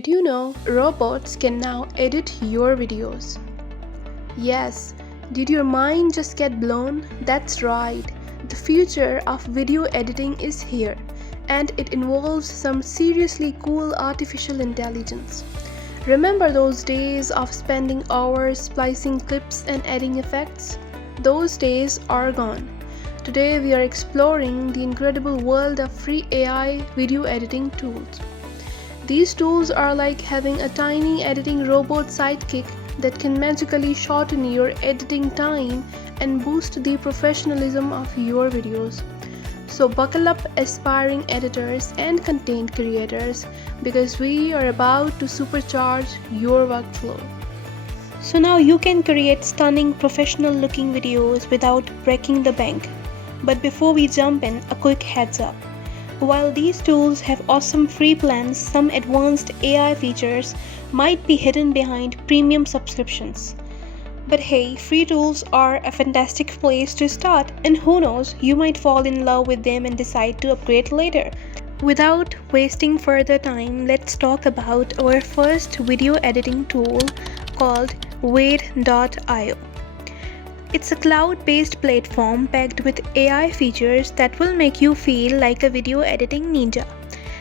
Did you know robots can now edit your videos? Yes, did your mind just get blown? That's right. The future of video editing is here, and it involves some seriously cool artificial intelligence. Remember those days of spending hours splicing clips and adding effects? Those days are gone. Today we are exploring the incredible world of free AI video editing tools. These tools are like having a tiny editing robot sidekick that can magically shorten your editing time and boost the professionalism of your videos. So buckle up, aspiring editors and content creators, because we are about to supercharge your workflow. So now you can create stunning professional looking videos without breaking the bank. But before we jump in, a quick heads up. While these tools have awesome free plans, some advanced AI features might be hidden behind premium subscriptions. But hey, free tools are a fantastic place to start, and who knows, you might fall in love with them and decide to upgrade later. Without wasting further time, let's talk about our first video editing tool called Waitio. It's a cloud-based platform packed with AI features that will make you feel like a video editing ninja.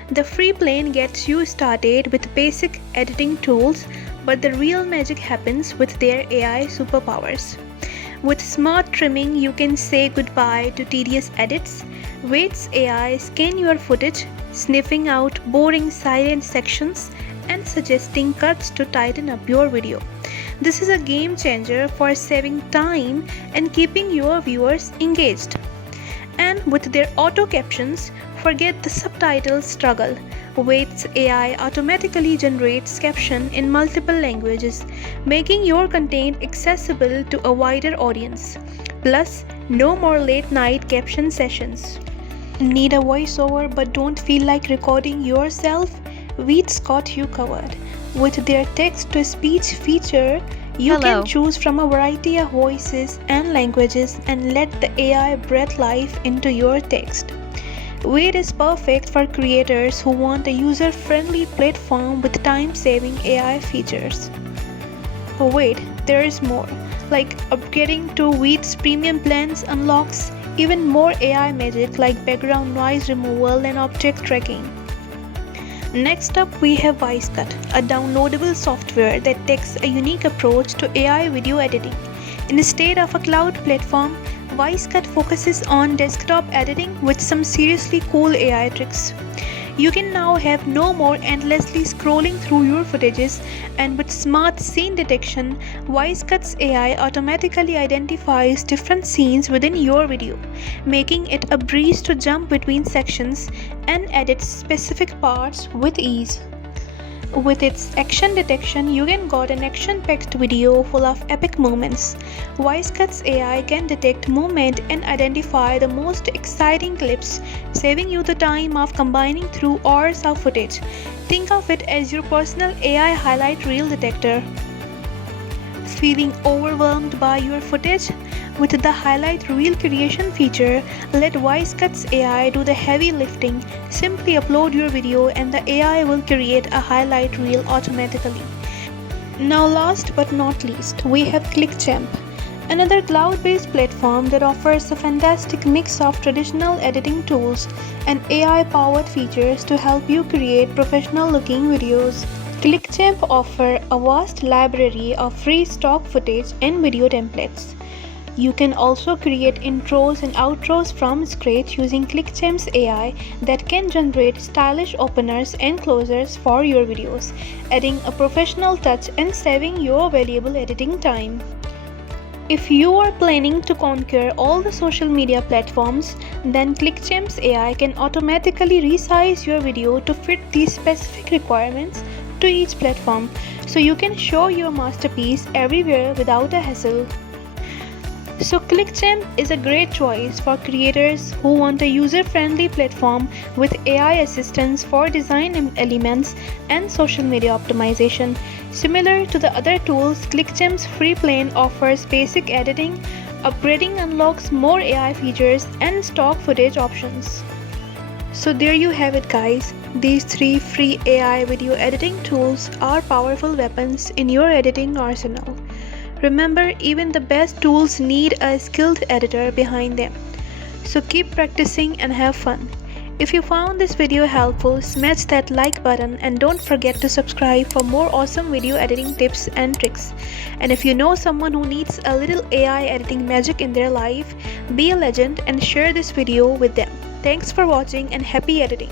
The free plan gets you started with basic editing tools, but the real magic happens with their AI superpowers. With smart trimming, you can say goodbye to tedious edits. Wait's AI scan your footage, sniffing out boring silent sections and suggesting cuts to tighten up your video. This is a game changer for saving time and keeping your viewers engaged. And with their auto captions, forget the subtitles struggle. Wait's AI automatically generates caption in multiple languages, making your content accessible to a wider audience. Plus, no more late night caption sessions. Need a voiceover but don't feel like recording yourself? Wait's got you covered. With their text-to-speech feature, you can choose from a variety of voices and languages and let the AI breathe life into your text. Wait is perfect for creators who want a user-friendly platform with time-saving AI features. Oh wait, there is more. Like upgrading to Wait's premium plans unlocks even more AI magic like background noise removal and object tracking. Next up, we have WISECUT, a downloadable software that takes a unique approach to AI video editing. Instead of a cloud platform, WISECUT focuses on desktop editing with some seriously cool AI tricks. You can now have no more endlessly scrolling through your footages, and with smart scene detection, WISECUT's AI automatically identifies different scenes within your video, making it a breeze to jump between sections and edit specific parts with ease. With its action detection, you can get an action-packed video full of epic moments. WISECUT's AI can detect movement and identify the most exciting clips, saving you the time of combining through hours of footage. Think of it as your personal AI highlight reel detector. Feeling overwhelmed by your footage? With the highlight reel creation feature, let WISECUT's AI do the heavy lifting. Simply upload your video and the AI will create a highlight reel automatically. Now last but not least, we have ClickChamp, another cloud-based platform that offers a fantastic mix of traditional editing tools and AI-powered features to help you create professional-looking videos. ClickChamp offers a vast library of free stock footage and video templates. You can also create intros and outros from scratch using ClickChamp's AI that can generate stylish openers and closers for your videos, adding a professional touch and saving your valuable editing time. If you are planning to conquer all the social media platforms, then ClickChamp's AI can automatically resize your video to fit these specific requirements to each platform, so you can show your masterpiece everywhere without a hassle. So ClickChamp is a great choice for creators who want a user-friendly platform with AI assistance for design elements and social media optimization. Similar to the other tools, ClickChamp's free plan offers basic editing, upgrading unlocks more AI features and stock footage options. So there you have it, guys. These 3 free AI video editing tools are powerful weapons in your editing arsenal. Remember, even the best tools need a skilled editor behind them. So keep practicing and have fun. If you found this video helpful, smash that like button and don't forget to subscribe for more awesome video editing tips and tricks. And if you know someone who needs a little AI editing magic in their life, be a legend and share this video with them. Thanks for watching and happy editing.